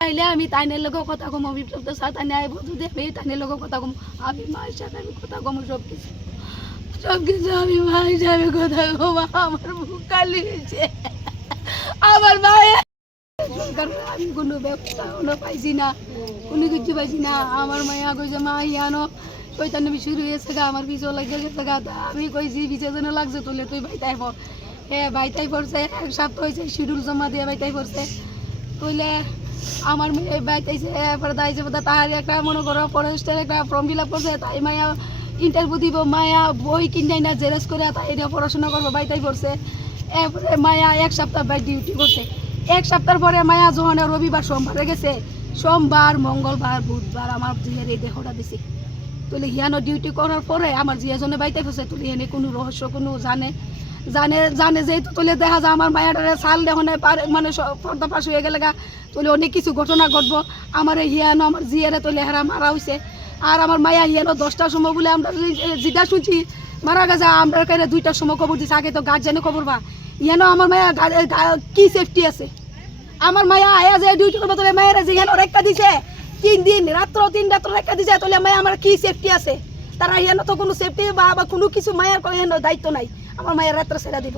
আইলে আমি তাইনের লগে কথা কম বিপ্লব তো স্যার তাইনে আইব যদি আমি তাইনের লগে কথা কম আমি মায়ের সাথে আমি কথা কম সব কিছু আমি মায়ের সাথে কথা কম আমার বুক খালি হয়েছে আমার মায়ের আমি কোনো ব্যবস্থা কোনো পাইছি না কোনো কিছু পাইছি না আমার মায়া কইছে মা ইয়ানো শয়তানি শুরু হয়েছে গা আমার পিছু লাগে গেছে গা আমি কইছি পিছে যেন লাগছে তুলে তুই বাইতাই পড় হ্যাঁ বাইতাই পড়ছে এক সপ্তাহ হয়েছে শিডিউল জমা দিয়ে বাইতাই পড়ছে তুইলে আমার মেয়ে বাইতাইছে এরপরে দাইছে তাহার একটা মনে করো ফরেস্টের একটা ফর্ম ফিল আপ করছে তাই মায়া ইন্টারভিউ দিব মায়া বই কিনাই না জেরেস করে তাই এটা পড়াশোনা করবো বাইতাই পড়ছে এরপরে মায়া এক সপ্তাহ বাই ডিউটি করছে এক সপ্তাহ পরে মায়া যখন রবিবার সোমবারে গেছে সোমবার মঙ্গলবার বুধবার আমার জিয়ার এই দেহটা দিছি তুলে হিয়ানো ডিউটি করার পরে আমার জিয়াজনে বাইতে ফেসে তুলে এনে কোনো রহস্য কোনো জানে যেহেতু তুলে দেখা যায় আমার মায়াটারে সাল দেখনে মানে পর্দা পাশ হয়ে গেলে গা তুলে অনেক কিছু ঘটনা ঘটবো আমার হিয়ানো আমার জিয়ারে তুলে হেরা মারা হয়েছে আর আমার মায়া হিয়ানো 10টার সময় বলে আমরা যেটা শুনছি মারা গেছে আমরা কাছে 2টার সময় খবর দিচ্ছে আগে তো গার্জেনে খবর বা হিয়ানো আমার মায়া কি সেফটি আছে আমার মায়া আয়া যে ডিউটি করবো তোলে মায়ের যে হিয়ানো রেখা দিছে 3 দিন তিন রাত্র রেখা দিছে তোলে মায়া আমার কি সেফটি আছে তারা হিয়ানো তো কোনো সেফটি বা কোনো কিছু মায়ের হিয়ানো দায়িত্ব নাই আমার মায়ের রাত্রে ছেড়ে দিব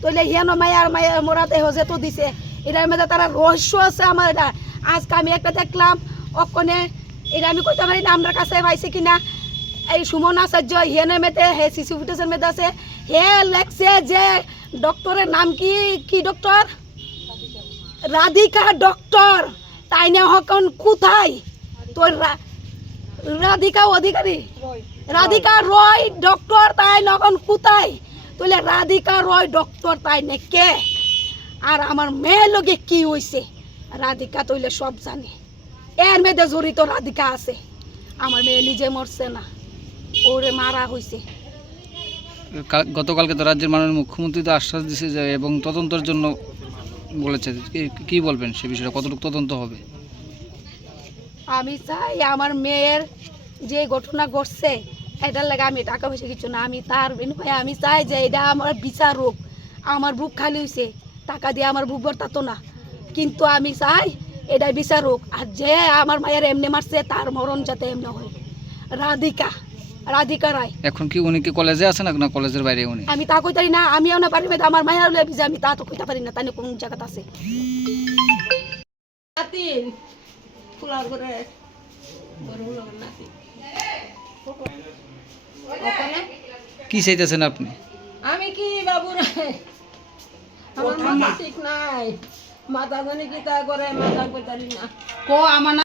তাহলে হিয়ানো মায়ের মোরাতে হজে তো দিছে এটার মধ্যে তারা রহস্য আছে আমার এটা আজকে আমি একটা দেখলাম অক্ষণে এটা আমি কইতে পারি না আমার কাছে পাইছে কিনা এই সুমন আচার্য হিয়ানের মেতে হে সিসি ফুটেজের মেতে আছে হে লেখছে যে ডক্টরের নাম কি ডক্টর রাধিকা ডক্টর তাই না হকন কোথায় তোর রাধিকা অধিকারী রাধিকা রয় ডক্টর তাই নখন কোথায় তাহলে রাধিকা রয় ডক্টর তাই না কে আর আমার মেয়ের লগে কি হয়েছে রাধিকা তৈলে সব জানে এর মেয়েদের জড়িত রাধিকা আছে আমার মেয়ে নিজে মরছে না ওরে মারা হয়েছে গতকালকে তো রাজ্যের মাননীয় মুখ্যমন্ত্রী তো আশ্বাস দিয়েছে যে এবং তদন্তের জন্য বলেছে কি বলবেন সে বিষয়ে কতটুকু তদন্ত হবে আমি চাই আমার মেয়ের যে ঘটনা ঘটছে এটার লাগে আমি টাকা পয়সা কিছু না আমি তার বিনিময়ে আমি চাই যে এটা আমার বিচার হোক আমার বুক খালি হয়েছে টাকা দিয়ে আমার বুক ভরতাতো না কিন্তু আমি চাই এটা বিচার হোক আর যে আমার মায়ের এমনি মারছে তার মরণ যাতে এমনি হয় রাধিকা রায় এখন কি উনি কি কলেজে আছে না কলেজের বাইরে উনি আমি তা কইতে পারি না আমিও না পারি আমার মায়ের যে আমি তা তো কইতে পারি না তাই কোন জায়গাতে আছে কি চাইতেছেন আপনি আমি কি বাবু রে আমার মাথা ঠিক নাই মাথা জানি কি তা করে মাথা কইতারি না কো আমার